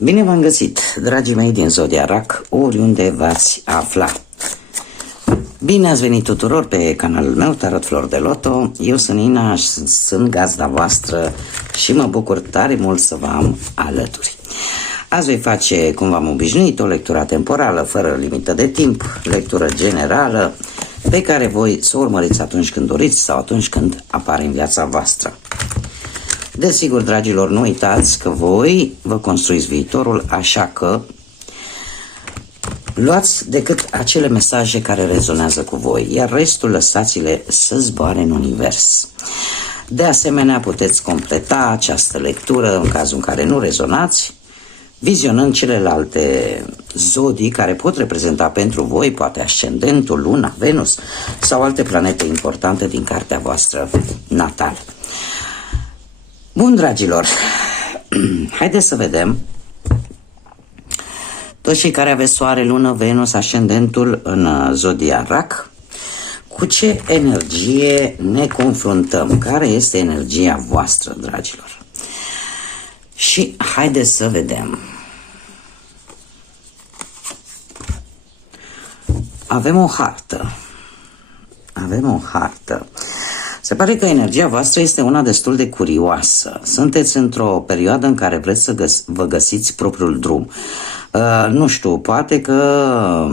Bine v-am găsit, dragii mei din Zodia Rac, oriunde v-ați afla. Bine ați venit tuturor pe canalul meu, Tarot Flori de Loto. Eu sunt Nina, sunt gazda voastră și mă bucur tare mult să vă am alături. Azi voi face, cum v-am obișnuit, o lectură temporală, fără limită de timp, lectură generală, pe care voi să o urmăriți atunci când doriți sau atunci când apare în viața voastră. Desigur, dragilor, nu uitați că voi vă construiți viitorul, așa că luați decât acele mesaje care rezonează cu voi, iar restul lăsați-le să zboare în univers. De asemenea, puteți completa această lectură în cazul în care nu rezonați, vizionând celelalte zodii care pot reprezenta pentru voi, poate ascendentul, Luna, Venus sau alte planete importante din cartea voastră natală. Bun, dragilor, haideți să vedem toți cei care aveți Soare, Lună, Venus, ascendentul în Zodia Rac, cu ce energie ne confruntăm, care este energia voastră, dragilor. Și haideți să vedem. Avem o hartă. Se pare că energia voastră este una destul de curioasă. Sunteți într-o perioadă în care vreți să vă găsiți propriul drum. Nu știu, poate că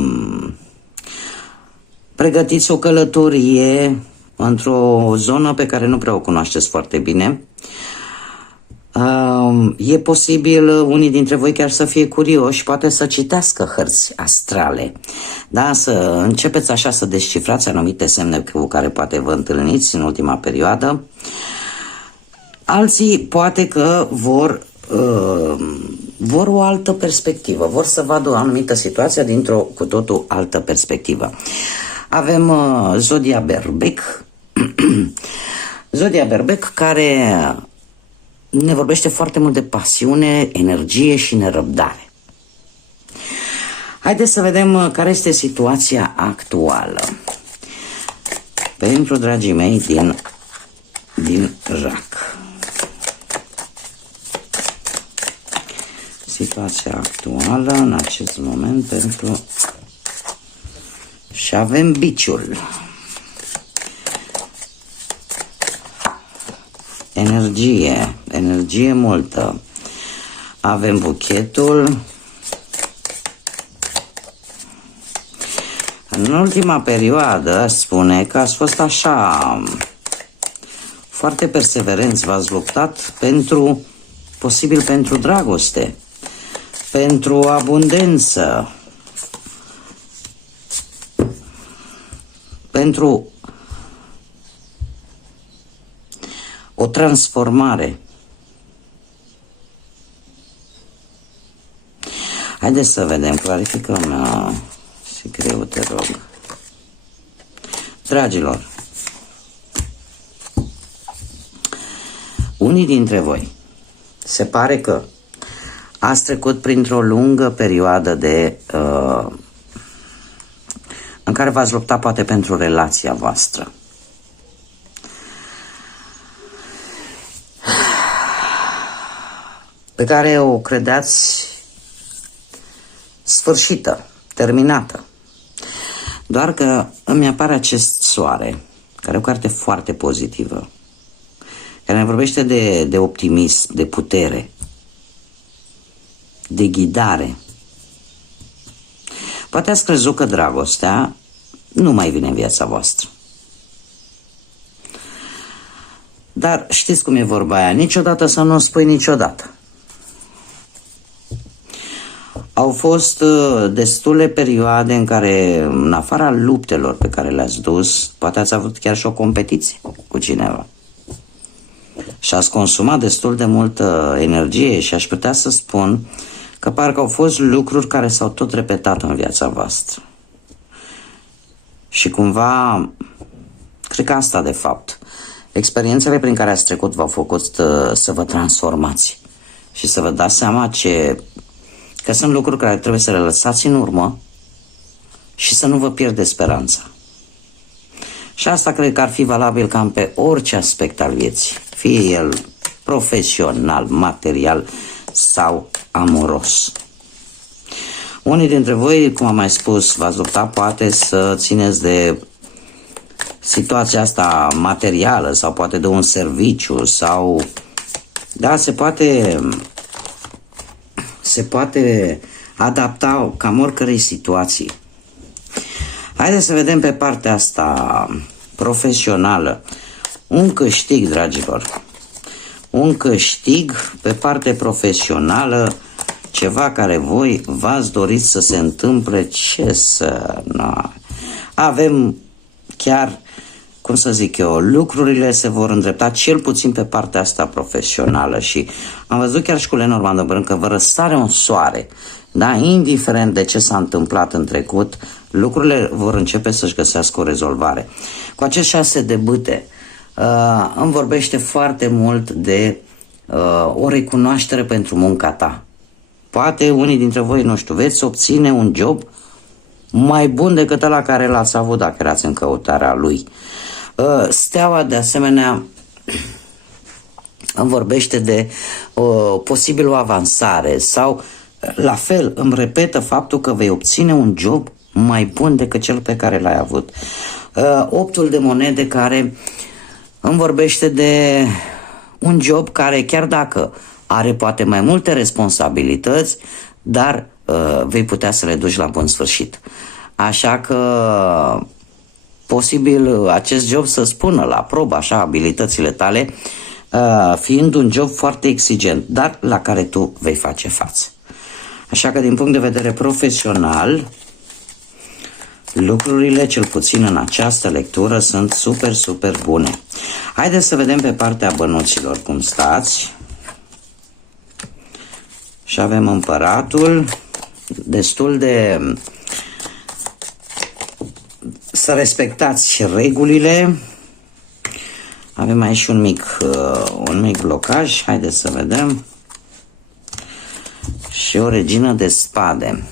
pregătiți o călătorie într-o zonă pe care nu prea o cunoașteți foarte bine. E posibil unii dintre voi chiar să fie curioși, poate să citească hărți astrale, da? Să începeți așa să descifrați anumite semne cu care poate vă întâlniți în ultima perioadă. Alții poate că vor o altă perspectivă, vor să vadă o anumită situație dintr-o cu totul altă perspectivă. Avem Zodia Berbec, Zodia Berbec care ne vorbește foarte mult de pasiune, energie și nerăbdare. Haideți să vedem care este situația actuală pentru dragii mei din Rac. Situația actuală în acest moment pentru... Și avem biciul. Energie multă. Avem buchetul. În ultima perioadă spune că ați fost așa foarte perseverenți, v-ați luptat posibil pentru dragoste, pentru abundență, pentru o transformare. Haideți să vedem, clarificăm secretul, te rog. Dragilor, unii dintre voi se pare că ați trecut printr-o lungă perioadă în care v-ați luptat poate pentru relația voastră. Pe care o credeați sfârșită, terminată. Doar că îmi apare acest soare, care e o carte foarte pozitivă, care ne vorbește de optimism, de putere, de ghidare. Poate ați crezut că dragostea nu mai vine în viața voastră. Dar știți cum e vorba aia, niciodată să nu o spui niciodată. Au fost destule perioade în care, în afara luptelor pe care le-ați dus, poate ați avut chiar și o competiție cu cineva. Și ați consumat destul de multă energie și aș putea să spun că parcă au fost lucruri care s-au tot repetat în viața voastră. Și cumva, cred că asta de fapt, experiențele prin care ați trecut v-au făcut să vă transformați și să vă dați seama că sunt lucruri care trebuie să le lăsați în urmă și să nu vă pierdeți speranța. Și asta cred că ar fi valabil cam pe orice aspect al vieții, fie el profesional, material sau amoros. Unii dintre voi, cum am mai spus, v-ați lupta poate să țineți de situația asta materială sau poate de un serviciu sau... Da, se poate adapta cam oricărei situații. Haideți să vedem pe partea asta profesională. Un câștig, dragilor. Un câștig pe parte profesională, ceva care voi v-ați dorit să se întâmple, ce să... Na. Avem chiar, cum să zic eu, lucrurile se vor îndrepta cel puțin pe partea asta profesională și am văzut chiar și cu Lenormand de Brân că vă răsare un soare, da? Indiferent de ce s-a întâmplat în trecut, lucrurile vor începe să-și găsească o rezolvare. Cu acest 6 de bâte îmi vorbește foarte mult de o recunoaștere pentru munca ta. Poate unii dintre voi, nu știu, veți obține un job mai bun decât ăla care l-ați avut dacă erați în căutarea lui. Steaua, de asemenea, îmi vorbește de posibil o avansare sau, la fel, îmi repetă faptul că vei obține un job mai bun decât cel pe care l-ai avut. Optul de monede care îmi vorbește de un job care, chiar dacă are poate mai multe responsabilități, dar vei putea să le duci la bun sfârșit. Așa că posibil acest job să spună la probă așa abilitățile tale, fiind un job foarte exigent, dar la care tu vei face față. Așa că din punct de vedere profesional, lucrurile, cel puțin în această lectură, sunt super, super bune. Haideți să vedem pe partea bănuților cum stați. Și avem împăratul, destul de... să respectați regulile. Avem aici un mic blocaj, haideți să vedem. Și o regină de spade.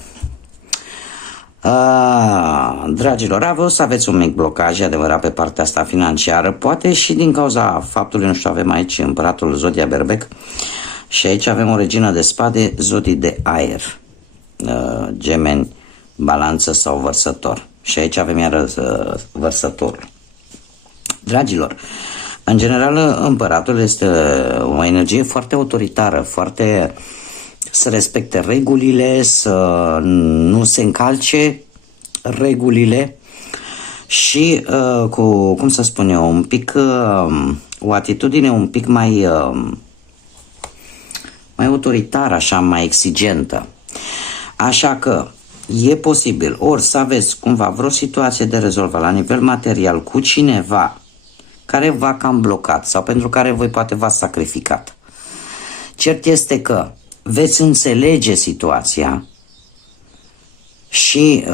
Dragilor, vreau să aveți un mic blocaj, e adevărat, pe partea asta financiară, poate și din cauza faptului, nu știu, avem aici împăratul Zodia Berbec și aici avem o regină de spade, zodii de aer, Gemeni, Balanță sau Vărsător. Și aici avem iar Vărsătorul. Dragilor, în general, împăratul este o energie foarte autoritară, foarte... să respecte regulile, să nu se încalce regulile și cu, cum să spun eu, un pic, o atitudine un pic mai autoritară, așa, mai exigentă. Așa că e posibil ori să aveți cumva vreo situație de rezolvat la nivel material cu cineva care v-a cam blocat sau pentru care voi poate v-ați sacrificat. Cert este că veți înțelege situația și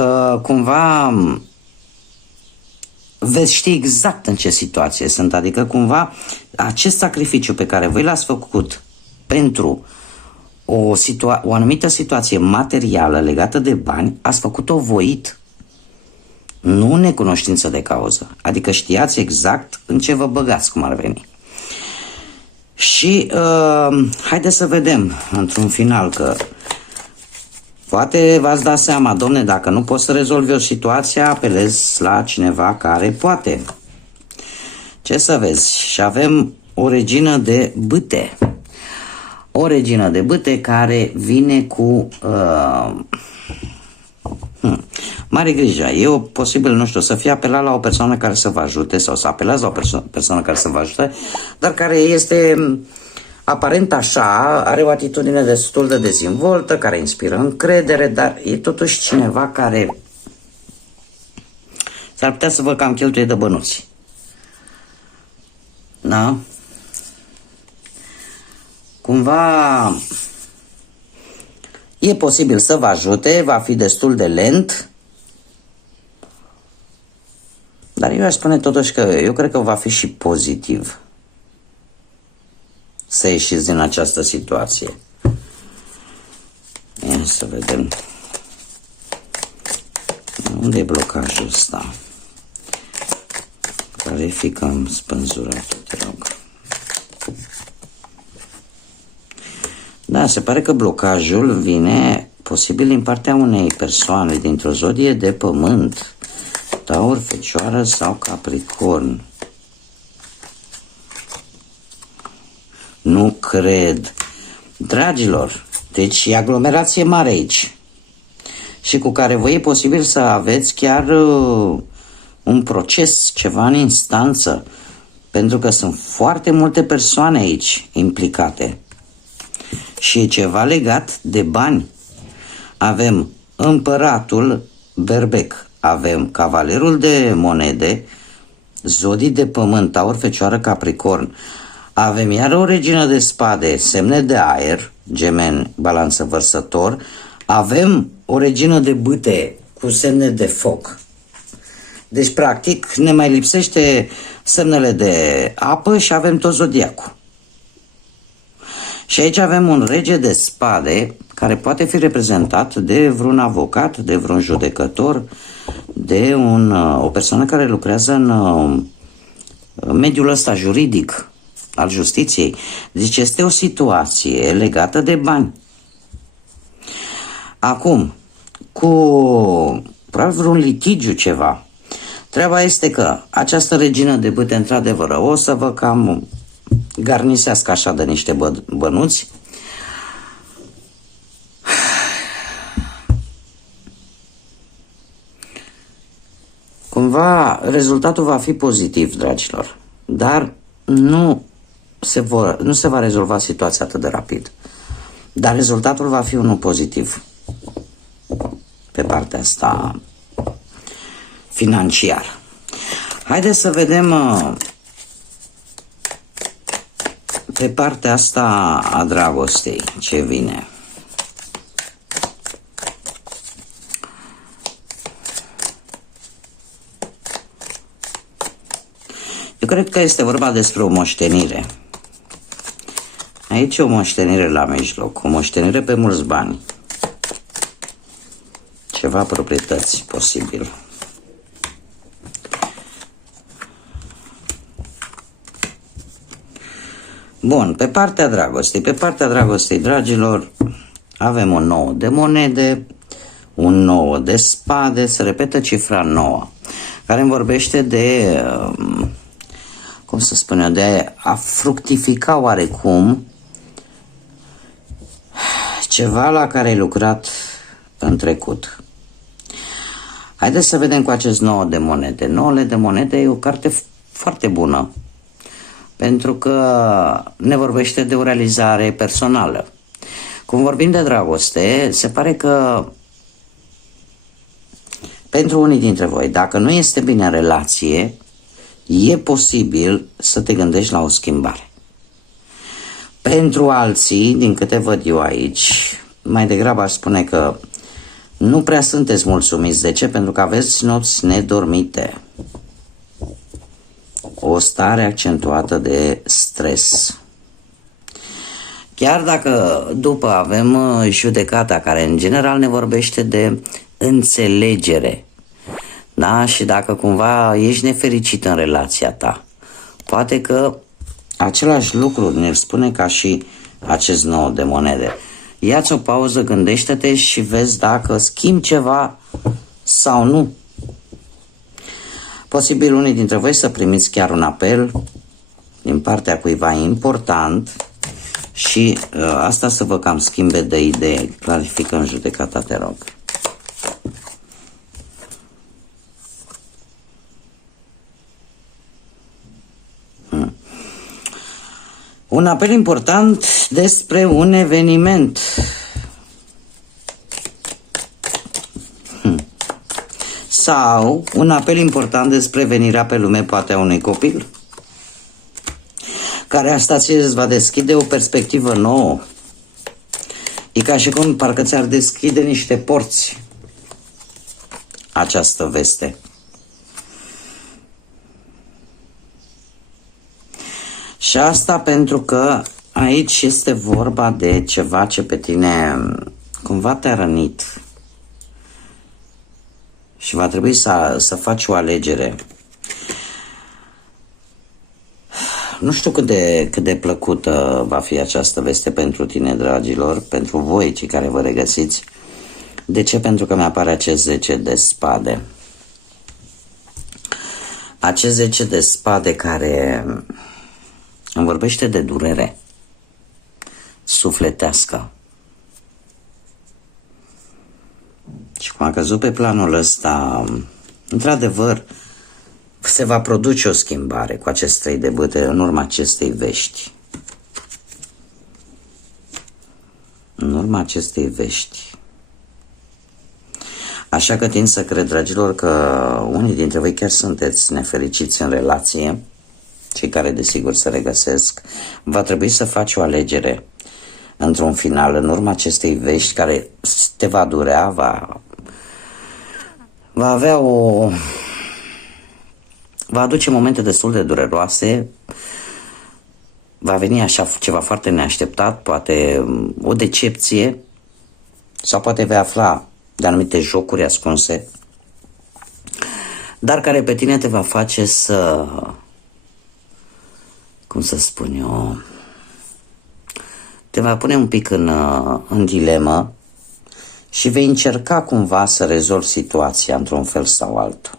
cumva veți ști exact în ce situație sunt, adică cumva acest sacrificiu pe care voi l-ați făcut pentru o anumită situație materială legată de bani, ați făcut-o voit, nu necunoștință de cauză, adică știați exact în ce vă băgați, cum ar veni. Și haideți să vedem într-un final că poate v-ați dat seama, domne, dacă nu poți să rezolvi o situație, apelezi la cineva care poate. Ce să vezi? Și avem o regină de bâte. O regină de bâte care vine cu mare grijă. E posibil, nu știu, să fie apelat la o persoană care să vă ajute sau să apelați la o persoană care să vă ajute, dar care este aparent așa, are o atitudine destul de dezvoltă, care inspiră încredere, dar e totuși cineva care s-ar putea să vă cam cheltuie de bănuți. Da? Cumva e posibil să vă ajute, va fi destul de lent, dar eu aș spune totuși că eu cred că va fi și pozitiv să ieșiți din această situație. Ia să vedem. Unde e blocajul ăsta? Clarificăm spânzuratul, te rog. Da, se pare că blocajul vine posibil din partea unei persoane dintr-o zodie de pământ, Taur, Fecioară sau Capricorn. Nu cred. Dragilor, deci e aglomerație mare aici și cu care voi e posibil să aveți chiar un proces, ceva în instanță, pentru că sunt foarte multe persoane aici implicate și e ceva legat de bani. Avem împăratul berbec, avem cavalerul de monede, zodii de pământ, Taur, Fecioară, Capricorn, avem iar o regină de spade, semne de aer, Gemeni, Balanță, Vărsător, avem o regină de bâte cu semne de foc. Deci, practic, ne mai lipsește semnele de apă și avem tot zodiacul. Și aici avem un rege de spade care poate fi reprezentat de vreun avocat, de vreun judecător, de o persoană care lucrează în mediul ăsta juridic al justiției. Deci este o situație legată de bani. Acum, cu probabil vreun litigiu ceva. Treaba este că această regină de bâte, într-adevăr, o să vă cam garnisească așa de niște bănuți. Cumva rezultatul va fi pozitiv, dragilor, dar nu se va rezolva situația atât de rapid. Dar rezultatul va fi unul pozitiv pe partea asta financiar. Haideți să vedem pe partea asta a dragostei ce vine. Eu cred că este vorba despre o moștenire. Aici e o moștenire la mijloc, o moștenire pe mulți bani. Ceva proprietăți, posibil. Bun, pe partea dragostei, dragilor, avem un 9 de monede, un 9 de spade, se repetă cifra 9, care îmi vorbește de, cum să spun eu, de a fructifica oarecum ceva la care ai lucrat în trecut. Haideți să vedem cu acest 9 de monede. 9 de monede e o carte foarte bună, pentru că ne vorbește de o realizare personală. Cum vorbim de dragoste, se pare că pentru unii dintre voi, dacă nu este bine în relație, e posibil să te gândești la o schimbare. Pentru alții, din câte văd eu aici, mai degrabă aș spune că nu prea sunteți mulțumiți. De ce? Pentru că aveți nopți nedormite. O stare accentuată de stres. Chiar dacă după avem judecata, care în general ne vorbește de înțelegere, da? Și dacă cumva ești nefericit în relația ta, poate că același lucru ne-l spune ca și acest 9 de monede. Ia-ți o pauză, gândește-te și vezi dacă schimbi ceva sau nu. Posibil unii dintre voi să primiți chiar un apel din partea cuiva important și asta să vă cam schimbe de idee. Clarifică în judecata, te rog. Un apel important despre un eveniment. Sau un apel important despre venirea pe lume poate a unui copil, care asta îți va deschide o perspectivă nouă. E ca și cum parcă ți-ar deschide niște porți această veste. Și asta pentru că aici este vorba de ceva ce pe tine cumva te-a rănit. Și va trebui să faci o alegere. Nu știu cât de plăcută va fi această veste pentru tine, dragilor, pentru voi, cei care vă regăsiți. De ce? Pentru că mi-apare acest 10 de spade. Acest 10 de spade care îmi vorbește de durere sufletească. Și cum a căzut pe planul ăsta, într-adevăr, se va produce o schimbare cu acest 3 de bâte în urma acestei vești. În urma acestei vești. Așa că tind să cred, dragilor, că unii dintre voi chiar sunteți nefericiți în relație, cei care desigur se regăsesc. Va trebui să faci o alegere într-un final, în urma acestei vești care te va durea, va avea va aduce momente destul de dureroase, va veni așa ceva foarte neașteptat, poate o decepție, sau poate vei afla de anumite jocuri ascunse, dar care pe tine te va face să, cum să spun eu, te va pune un pic în dilemă și vei încerca cumva să rezolvi situația într-un fel sau altul.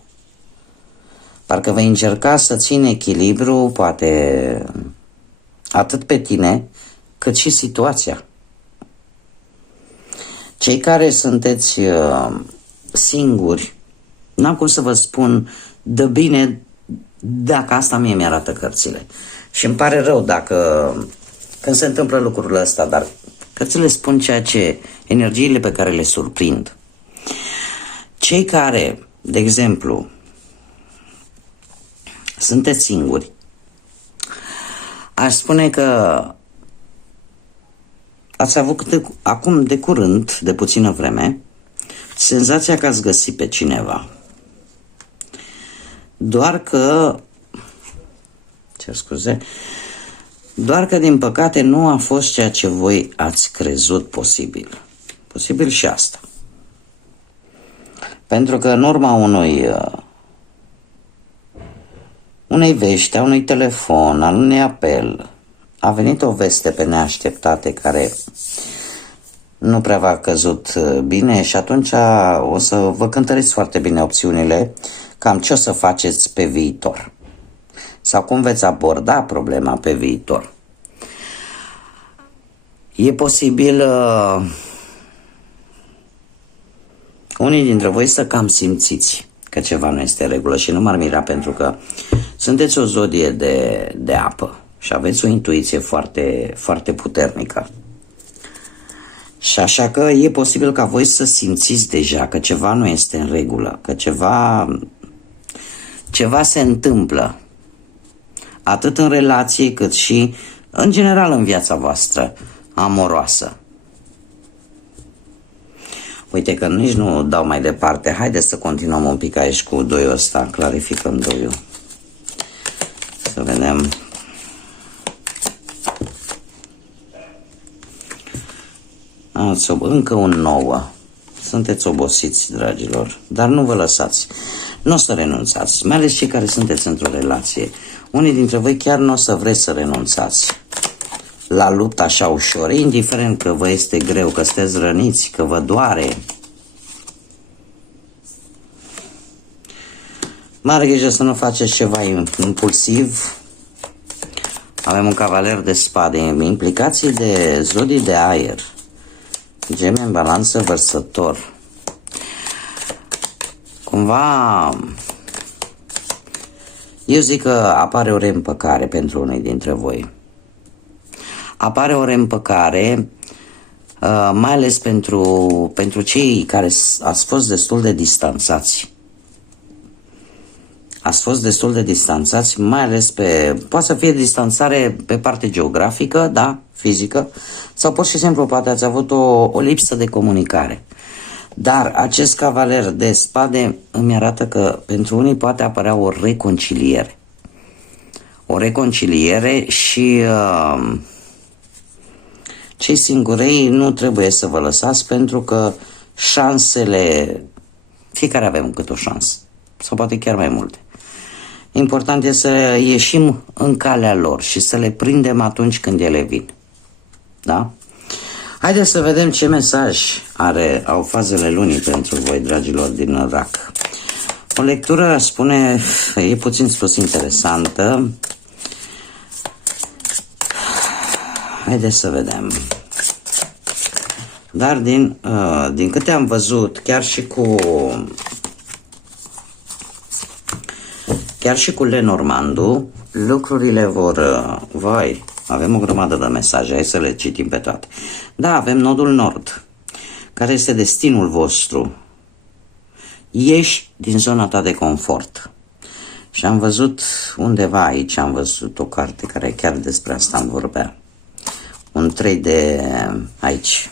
Parcă vei încerca să ții echilibru, poate atât pe tine, cât și situația. Cei care sunteți singuri, n-am cum să vă spun de bine dacă asta mie mi-arată cărțile. Și îmi pare rău când se întâmplă lucrurile astea, dar cărțile spun energiile pe care le surprind. Cei care, de exemplu, sunteți singuri, aș spune că ați avut acum de curând, de puțină vreme, senzația că ați găsit pe cineva. Doar că, doar că din păcate nu a fost ceea ce voi ați crezut posibil. Posibil și asta. Pentru că în urma unei vești, a unui telefon, a unui apel, a venit o veste pe neașteptate care nu prea v-a căzut bine și atunci o să vă cântăriți foarte bine opțiunile cam ce o să faceți pe viitor sau cum veți aborda problema pe viitor. E posibil unii dintre voi să cam simțiți că ceva nu este în regulă și nu m-ar mira pentru că sunteți o zodie de apă și aveți o intuiție foarte, foarte puternică. Și așa că e posibil ca voi să simțiți deja că ceva nu este în regulă, că ceva se întâmplă, atât în relație cât și în general în viața voastră amoroasă. Uite că nici nu dau mai departe. Haideți să continuăm un pic aici cu doiul ăsta, clarificăm doiul. Să vedem. Încă un 9. Sunteți obosiți, dragilor, dar nu vă lăsați. Nu o să renunțați, mai ales cei care sunteți într-o relație. Unii dintre voi chiar nu o să vreți să renunțați la luptă așa ușor, indiferent că vă este greu, că sunteți răniți, că vă doare. Mare grijă să nu faceți ceva impulsiv. Avem un cavaler de spade, implicații de zodii de aer, Gemeni în balanță, Vărsător. Cumva eu zic că apare o reîmpăcare pentru unii dintre voi. Apare o reîmpăcare, mai ales pentru cei care ați fost destul de distanțați. Ați fost destul de distanțați, mai ales poate să fie distanțare pe parte geografică, da, fizică, sau pur și simplu poate ați avut o lipsă de comunicare. Dar acest cavaler de spade îmi arată că pentru unii poate apărea o reconciliere. O reconciliere și cei singurei nu trebuie să vă lăsați pentru că șansele, fiecare avem câte o șansă, sau poate chiar mai multe. Important este să ieșim în calea lor și să le prindem atunci când ele vin. Da? Haideți să vedem ce mesaj au fazele lunii pentru voi, dragilor, din RAC. O lectură, spune, e puțin spus interesantă. Haideți să vedem. Dar din câte am văzut, chiar și cu Lenormandu, lucrurile vai, avem o grămadă de mesaje, hai să le citim pe toate. Da, avem nodul nord, care este destinul vostru. Ieși din zona ta de confort. Și am văzut undeva aici, am văzut o carte care chiar despre asta îmi vorbea. Un 3 de aici.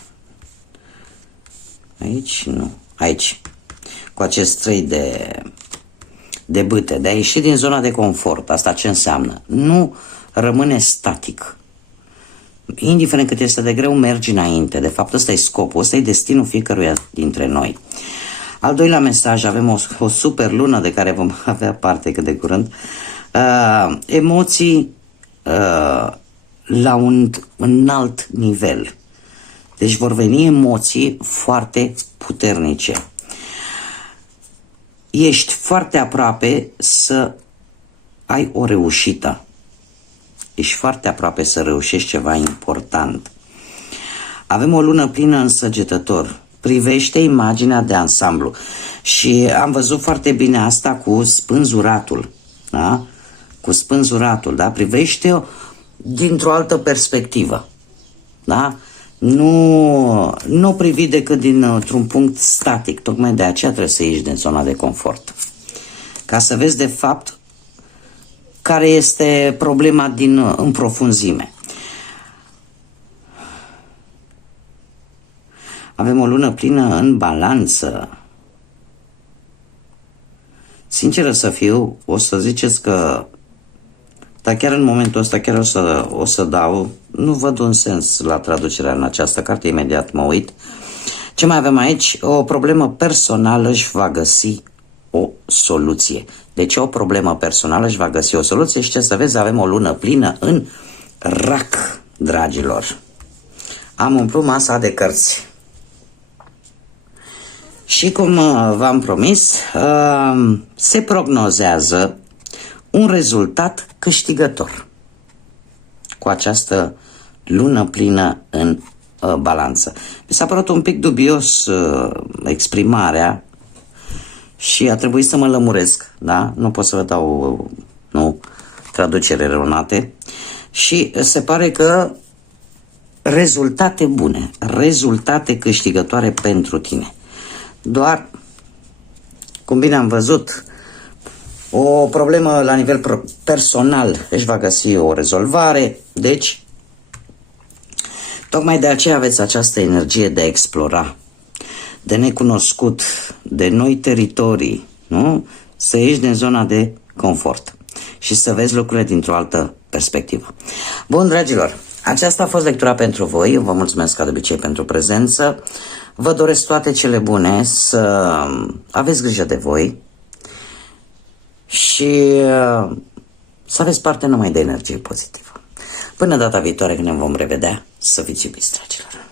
Aici? Nu. Aici. Cu acest 3 de bâte, de a ieși din zona de confort. Asta ce înseamnă? Nu rămâne static. Indiferent cât este de greu, mergi înainte. De fapt, ăsta e scopul, ăsta e destinul fiecăruia dintre noi. Al doilea mesaj, avem o super lună de care vom avea parte cât de curând. Emoții la un înalt nivel. Deci vor veni emoții foarte puternice. Ești foarte aproape să ai o reușită. Ești foarte aproape să reușești ceva important. Avem o lună plină în Săgetător. Privește imaginea de ansamblu. Și am văzut foarte bine asta cu spânzuratul. Da? Cu spânzuratul, da? Privește-o dintr-o altă perspectivă. Da? Nu privi decât dintr-un punct static. Tocmai de aceea trebuie să ieși din zona de confort. Ca să vezi de fapt care este problema în profunzime. Avem o lună plină în Balanță. Sinceră să fiu, o să ziceți că, dar chiar în momentul ăsta chiar o să dau, nu văd un sens la traducerea în această carte, imediat mă uit. Ce mai avem aici? O problemă personală își va găsi o soluție. Deci o problemă personală își va găsi o soluție și ce să vezi, avem o lună plină în RAC, dragilor. Am umplut masa de cărți. Și cum v-am promis, se prognozează un rezultat câștigător cu această lună plină în Balanță. Mi s-a părut un pic dubios exprimarea și a trebuit să mă lămuresc, da? Nu pot să vă dau traducere răunate. Și se pare că rezultate bune, rezultate câștigătoare pentru tine. Doar, cum bine am văzut, o problemă la nivel personal își va găsi o rezolvare, deci tocmai de aceea aveți această energie de a explora, de necunoscut, de noi teritorii, nu? Să ieși din zona de confort și să vezi lucrurile dintr-o altă perspectivă. Bun, dragilor, aceasta a fost lectura pentru voi. Eu vă mulțumesc ca de obicei pentru prezență. Vă doresc toate cele bune, să aveți grijă de voi și să aveți parte numai de energie pozitivă. Până data viitoare când ne vom revedea, să fiți iubiți, dragilor!